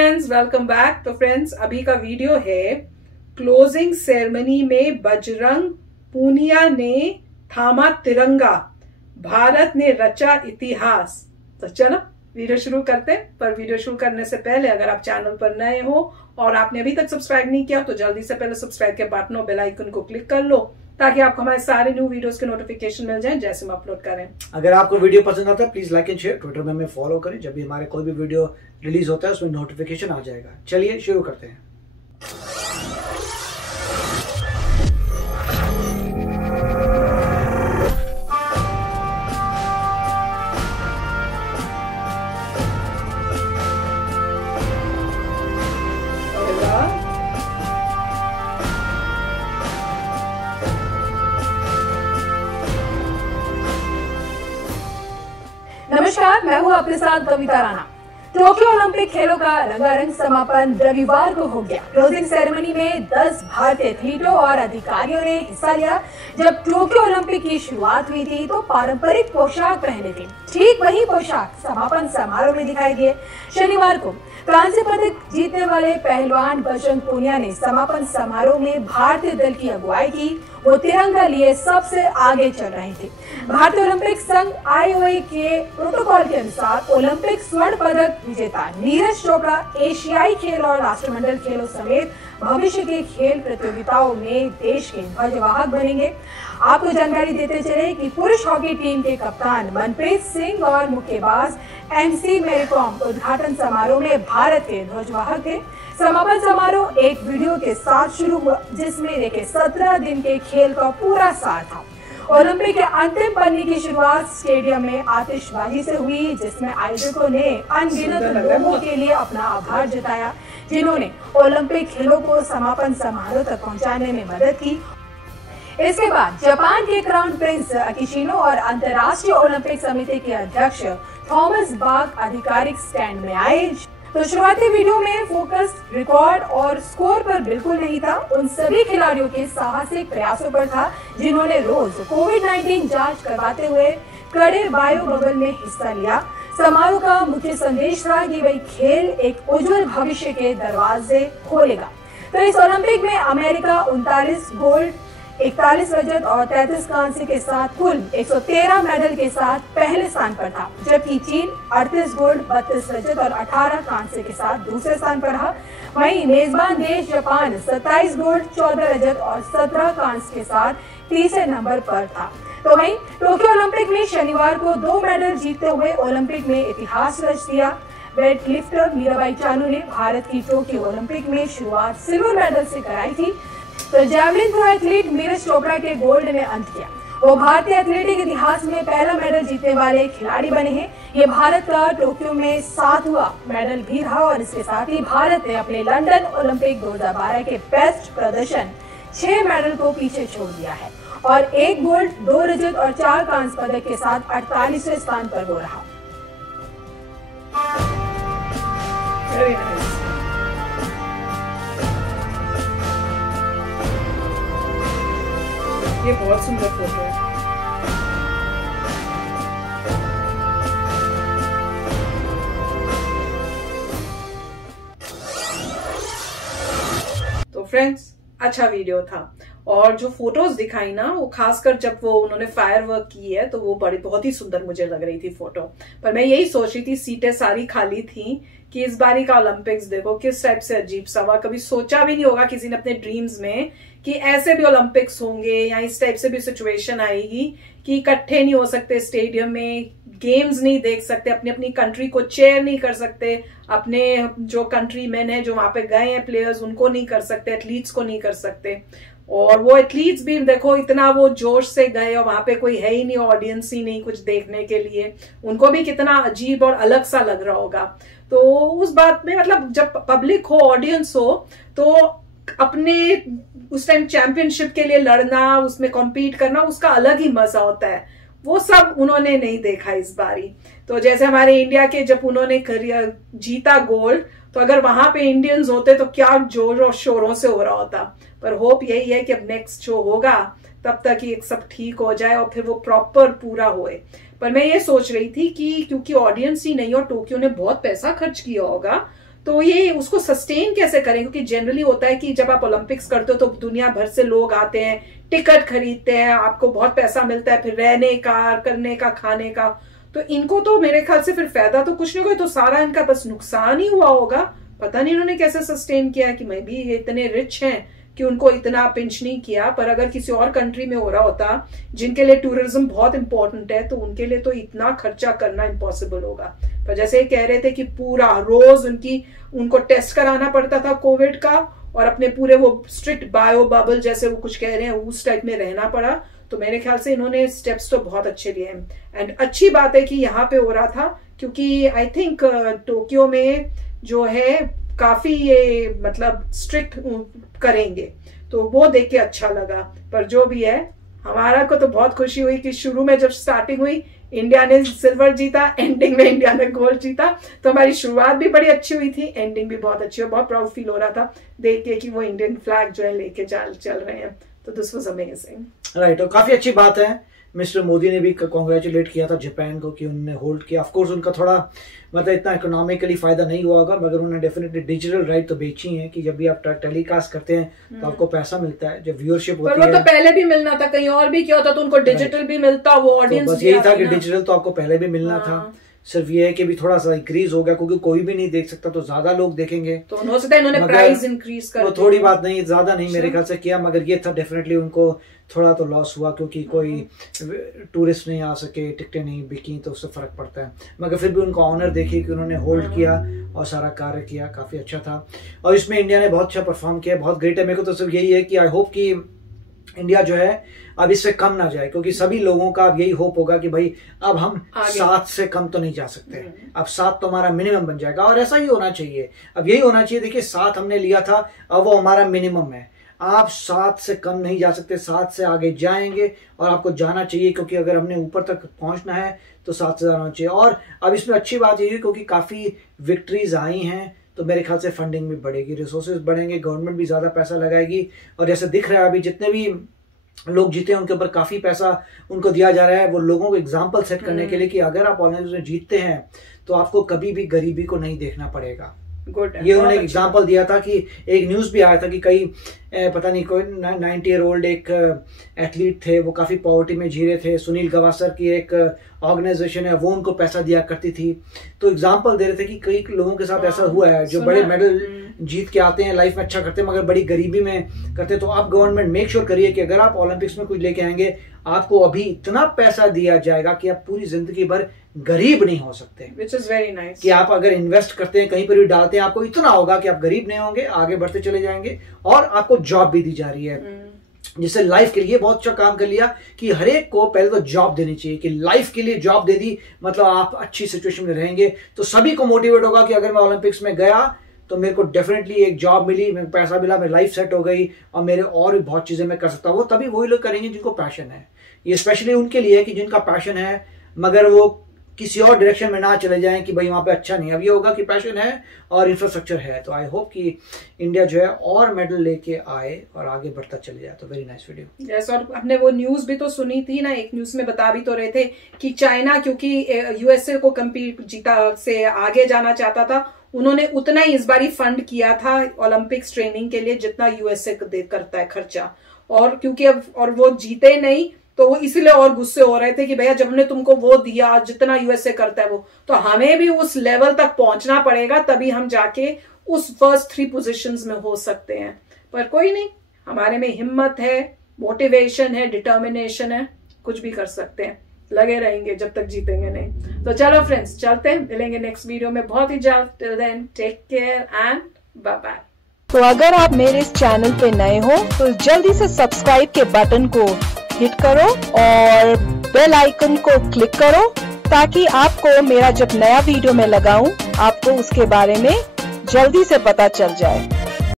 Friends, welcome back. तो friends, अभी का वीडियो है क्लोजिंग सेरेमनी में बजरंग पूनिया ने थामा तिरंगा, भारत ने रचा इतिहास। तो चलो वीडियो शुरू करते हैं। पर वीडियो शुरू करने से पहले अगर आप चैनल पर नए हो और आपने अभी तक सब्सक्राइब नहीं किया तो जल्दी से पहले सब्सक्राइब के बटन और बेल आइकन को क्लिक कर लो ताकि आपको हमारे सारे न्यू वीडियोस के नोटिफिकेशन मिल जाएं जैसे हम अपलोड करें। अगर आपको वीडियो पसंद आता है please like and share. Twitter में हमें फॉलो करें, जब भी हमारे कोई भी वीडियो रिलीज होता है उसमें नोटिफिकेशन आ जाएगा। चलिए शुरू करते हैं। नमस्कार, मैं हूँ आपके साथ कविता राणा। टोक्यो ओलंपिक खेलों का रंगारंग समापन रविवार को हो गया। क्लोजिंग सेरेमनी में 10 भारतीय एथलीटों और अधिकारियों ने हिस्सा लिया। जब टोक्यो ओलंपिक की शुरुआत हुई थी तो पारंपरिक पोशाक पहने थे, ठीक वही पोशाक समापन समारोह में दिखाई दिए। शनिवार को कांस्य पदक जीतने वाले पहलवान बजरंग पूनिया ने समापन समारोह में भारतीय दल की अगुवाई की। वो तिरंगा लिए सबसे आगे चल रहे थे। भारतीय ओलंपिक संघ IOA के प्रोटोकॉल के अनुसार ओलंपिक स्वर्ण पदक विजेता नीरज चोपड़ा एशियाई खेल और राष्ट्रमंडल खेलों समेत भविष्य के खेल प्रतियोगिताओं में देश के ध्वजवाहक बनेंगे। आपको जानकारी देते चले कि पुरुष हॉकी टीम के कप्तान मनप्रीत सिंह और मुक्केबाज MC मैरीकॉम उद्घाटन समारोह में भारत के ध्वजवाहक थे। समापन समारोह एक वीडियो के साथ शुरू हुआ जिसमें देखे 17 दिन के खेल का पूरा सार था। ओलंपिक के अंतिम पन्ने की शुरुआत स्टेडियम में आतिशबाजी से हुई, जिसमें आयोजकों ने अनगिनत लोगों के लिए अपना आभार जताया जिन्होंने ओलंपिक खेलों को समापन समारोह तक पहुंचाने में मदद की। इसके बाद जापान के क्राउन प्रिंस अकिशिनो और अंतर्राष्ट्रीय ओलंपिक समिति के अध्यक्ष थॉमस बाक आधिकारिक स्टैंड में आए। तो शुरुआती वीडियो में फोकस रिकॉर्ड और स्कोर पर बिल्कुल नहीं था, उन सभी खिलाड़ियों के साहसिक प्रयासों पर था जिन्होंने रोज कोविड-19 जांच करवाते हुए कड़े बायो बबल में हिस्सा लिया। समारोह का मुख्य संदेश था कि वही खेल एक उज्जवल भविष्य के दरवाजे खोलेगा। तो इस ओलंपिक में अमेरिका 39 गोल्ड, 41 रजत और 33 कांस्य के साथ कुल 113 मेडल के साथ पहले स्थान पर था, जबकि चीन 38 गोल्ड, 32 रजत और 18 कांस्य के साथ दूसरे स्थान पर रहा। वहीं मेजबान देश जापान 27 गोल्ड, 14 रजत और 17 कांस्य के साथ तीसरे नंबर पर था। तो वहीं टोक्यो ओलंपिक में शनिवार को 2 मेडल जीतते हुए ओलंपिक में इतिहास रच दिया। वेट लिफ्टर मीराबाई चानू ने भारत की टोक्यो ओलंपिक में शुरुआत सिल्वर मेडल से कराई थी। तो javelin throw athlete Neeraj Chopra के गोल्ड ने अंत किया। वो भारतीय एथलेटिक इतिहास में पहला मेडल जीतने वाले खिलाड़ी बने हैं। ये भारत का टोक्यो में 7वां मेडल भी रहा और इसके साथ ही भारत ने अपने लंदन ओलंपिक 2012 के बेस्ट प्रदर्शन 6 मेडल को पीछे छोड़ दिया है और 1 गोल्ड, 2 रजत और 4 कांस्य पदक के साथ 48वें स्थान पर वो रहा। Very nice. ये बहुत सुंदर फोटो है। तो फ्रेंड्स, अच्छा वीडियो था और जो फोटोज दिखाई ना वो खासकर जब वो उन्होंने फायर वर्क की है तो वो बहुत ही सुंदर मुझे लग रही थी फोटो। पर मैं यही सोच रही थी, सीटें सारी खाली थी कि इस बारी का ओलंपिक्स देखो किस टाइप से अजीब सा हुआ। कभी सोचा भी नहीं होगा किसी ने अपने ड्रीम्स में कि ऐसे भी ओलंपिक्स होंगे या इस टाइप से भी सिचुएशन आएगी कि इकट्ठे नहीं हो सकते स्टेडियम में, गेम्स नहीं देख सकते, अपनी अपनी कंट्री को चेयर नहीं कर सकते, अपने जो कंट्री मैन है जो वहां पे गए हैं प्लेयर्स उनको नहीं कर सकते, एथलीट्स को नहीं कर सकते। और वो एथलीट्स भी देखो इतना वो जोश से गए और वहां पे कोई है ही नहीं, ऑडियंस ही नहीं कुछ देखने के लिए, उनको भी कितना अजीब और अलग सा लग रहा होगा। तो उस बात में मतलब जब पब्लिक हो, ऑडियंस हो, तो अपने उस टाइम चैंपियनशिप के लिए लड़ना, उसमें कॉम्पीट करना, उसका अलग ही मजा होता है। वो सब उन्होंने नहीं देखा इस बारी। तो जैसे हमारे इंडिया के जब उन्होंने जीता गोल्ड, तो अगर वहां पे इंडियंस होते तो क्या जोर और शोरों से हो रहा होता। पर होप यही है कि अब नेक्स्ट शो होगा तब तक ये सब ठीक हो जाए और फिर वो प्रॉपर पूरा होए। पर मैं ये सोच रही थी कि क्योंकि ऑडियंस ही नहीं और टोक्यो ने बहुत पैसा खर्च किया होगा, तो ये उसको सस्टेन कैसे करें, क्योंकि जनरली होता है कि जब आप ओलंपिक्स करते हो तो दुनिया भर से लोग आते हैं, टिकट खरीदते हैं, आपको बहुत पैसा मिलता है, फिर रहने का, करने का, खाने का, तो इनको तो मेरे ख्याल से फिर फायदा तो कुछ नहीं होगा, तो सारा इनका बस नुकसान ही हुआ होगा। पता नहीं इन्होंने कैसे सस्टेन किया, कि मैं भी ये इतने रिच हैं कि उनको इतना पिंच नहीं किया। पर अगर किसी और कंट्री में हो रहा होता जिनके लिए टूरिज्म बहुत इंपॉर्टेंट है, तो उनके लिए तो इतना खर्चा करना इम्पॉसिबल होगा। पर जैसे ये कह रहे थे कि पूरा रोज उनको टेस्ट कराना पड़ता था कोविड का, और अपने पूरे वो स्ट्रिक्ट बायो बबल जैसे वो कुछ कह रहे हैं उस टाइप में रहना पड़ा। तो मेरे ख्याल से इन्होंने स्टेप्स तो बहुत अच्छे लिए हैं। एंड अच्छी बात है कि यहाँ पे हो रहा था, क्योंकि आई थिंक टोक्यो में जो है काफी ये मतलब स्ट्रिक्ट करेंगे, तो वो देख के अच्छा लगा। पर जो भी है, हमारा को तो बहुत खुशी हुई कि शुरू में जब स्टार्टिंग हुई इंडिया ने सिल्वर जीता, एंडिंग में इंडिया ने गोल्ड जीता, तो हमारी शुरुआत भी बड़ी अच्छी हुई थी, एंडिंग भी बहुत अच्छी, और बहुत प्राउड फील हो रहा था देख के कि वो इंडियन फ्लैग जो है लेके चल रहे हैं। तो दिस वाज अमेजिंग, राइट। और काफी अच्छी बात है, मिस्टर मोदी ने भी कॉन्ग्रेचुलेट किया था जापान को कि उन्होंने होल्ड किया। ऑफ कोर्स उनका थोड़ा मतलब इतना इकोनॉमिकली फायदा नहीं हुआ होगा, मगर उन्होंने डेफिनेटली डिजिटल राइट तो बेची है कि जब भी आप टेलीकास्ट करते हैं तो आपको पैसा मिलता है, जब व्यूअरशिप होती है। पर वो तो पहले भी मिलना था, कहीं और भी क्या होता तो उनको डिजिटल भी मिलता, वो ऑडियंस तो बस यही था कि डिजिटल तो आपको पहले भी मिलना था, सिर्फ ये है कि भी थोड़ा सा इंक्रीज हो गया, क्योंकि कोई भी नहीं देख सकता तो ज्यादा लोग देखेंगे, तो हो सकता है इन्होंने प्राइस इंक्रीज कर वो थोड़ी बात नहीं, ज्यादा नहीं मेरे ख्याल से किया, मगर ये था डेफिनेटली उनको थोड़ा तो लॉस हुआ, क्योंकि कोई टूरिस्ट नहीं आ सके, टिकटें नहीं बिकी, तो उससे फर्क पड़ता है। मगर फिर भी उनको ऑनर देखिए कि उन्होंने होल्ड किया और सारा कार्य किया, काफी अच्छा था। और इसमें इंडिया ने बहुत अच्छा परफॉर्म किया, बहुत ग्रेट है। मेरे को तो सिर्फ यही है कि आई होप कि इंडिया जो है अब इससे कम ना जाए, क्योंकि सभी लोगों का अब यही होप होगा कि भाई अब हम 7 से कम तो नहीं जा सकते, अब 7 तो हमारा मिनिमम बन जाएगा, और ऐसा ही होना चाहिए। अब यही होना चाहिए, देखिए 7 हमने लिया था, अब वो हमारा मिनिमम है, आप 7 से कम नहीं जा सकते, 7 से आगे जाएंगे और आपको जाना चाहिए, क्योंकि अगर हमने ऊपर तक पहुंचना है तो 7 से जाना चाहिए। और अब इसमें अच्छी बात यही है क्योंकि काफी विक्ट्रीज आई हैं, तो मेरे ख्याल से फंडिंग भी बढ़ेगी, रिसोर्सेज बढ़ेंगे, गवर्नमेंट भी ज्यादा पैसा लगाएगी, और जैसे दिख रहा है अभी जितने भी लोग जीते हैं उनके ऊपर काफी पैसा उनको दिया जा रहा है, वो लोगों को एग्जाम्पल सेट करने के लिए कि अगर आप ओलंपिक्स में जीतते हैं तो आपको कभी भी गरीबी को नहीं देखना पड़ेगा। ये उन्होंने एग्जाम्पल दिया था कि एक न्यूज भी आया था कि कई पता नहीं कोई 90 ईयर ओल्ड एक एथलीट थे, वो काफी पॉवर्टी में जी रहे थे, सुनील गावस्कर की एक ऑर्गेनाइजेशन है वो उनको पैसा दिया करती थी, तो एग्जाम्पल दे रहे थे कि कई लोगों के साथ ऐसा हुआ है जो बड़े मेडल जीत के आते हैं, लाइफ में अच्छा करते हैं, मगर बड़ी गरीबी में करते हैं। तो आप गवर्नमेंट मेक श्योर करिए कि अगर आप ओलंपिक्स में कुछ लेके आएंगे आपको अभी इतना पैसा दिया जाएगा कि आप पूरी जिंदगी भर गरीब नहीं हो सकते, which is very nice। कि आप अगर इन्वेस्ट करते हैं कहीं पर भी डालते हैं आपको इतना होगा कि आप गरीब नहीं होंगे, आगे बढ़ते चले जाएंगे, और आपको जॉब भी दी जा रही है, जिससे लाइफ के लिए बहुत अच्छा काम कर लिया कि हर एक को पहले तो जॉब देनी चाहिए, कि लाइफ के लिए जॉब दे दी मतलब आप अच्छी सिचुएशन में रहेंगे, तो सभी को मोटिवेट होगा कि अगर मैं ओलंपिक्स में गया तो मेरे को डेफिनेटली एक जॉब मिली, मेरे को पैसा मिला, मेरी लाइफ सेट हो गई और मेरे और भी बहुत चीजें मैं कर सकता हूँ। वो तभी वही लोग करेंगे जिनको पैशन है, ये स्पेशली उनके लिए कि जिनका पैशन है मगर वो किसी और डायरेक्शन में ना चले जाएं कि भाई वहां पे अच्छा नहीं। अब ये होगा कि पैशन है और इंफ्रास्ट्रक्चर है, तो आई होप कि इंडिया जो है और मेडल लेके आए और आगे बढ़ता चले जाए। तो वेरी नाइस वीडियो। यस, और हमने वो न्यूज भी तो सुनी थी ना, एक न्यूज में बता भी तो रहे थे कि चाइना क्योंकि यूएसए को कम्पीट जीता से आगे जाना चाहता था, उन्होंने उतना ही इस बारी फंड किया था ओलंपिक्स ट्रेनिंग के लिए जितना यूएसए करता है खर्चा, और क्योंकि अब और वो जीते नहीं तो वो इसीलिए और गुस्से हो रहे थे कि भैया जब हमने तुमको वो दिया जितना यूएसए करता है वो, तो हमें भी उस लेवल तक पहुंचना पड़ेगा, तभी हम जाके उस फर्स्ट 3 पोजीशंस में हो सकते हैं। पर कोई नहीं, हमारे में हिम्मत है, मोटिवेशन है, डिटर्मिनेशन है, कुछ भी कर सकते हैं, लगे रहेंगे जब तक जीतेंगे नहीं। तो चलो फ्रेंड्स, चलते हैं, मिलेंगे नेक्स्ट वीडियो में बहुत ही जल्द। Till then take care and bye bye. तो अगर आप मेरे इस चैनल पे नए हो तो जल्दी से सब्सक्राइब के बटन को हिट करो और बेल आइकन को क्लिक करो, ताकि आपको मेरा जब नया वीडियो मैं लगाऊं आपको उसके बारे में जल्दी से पता चल जाए।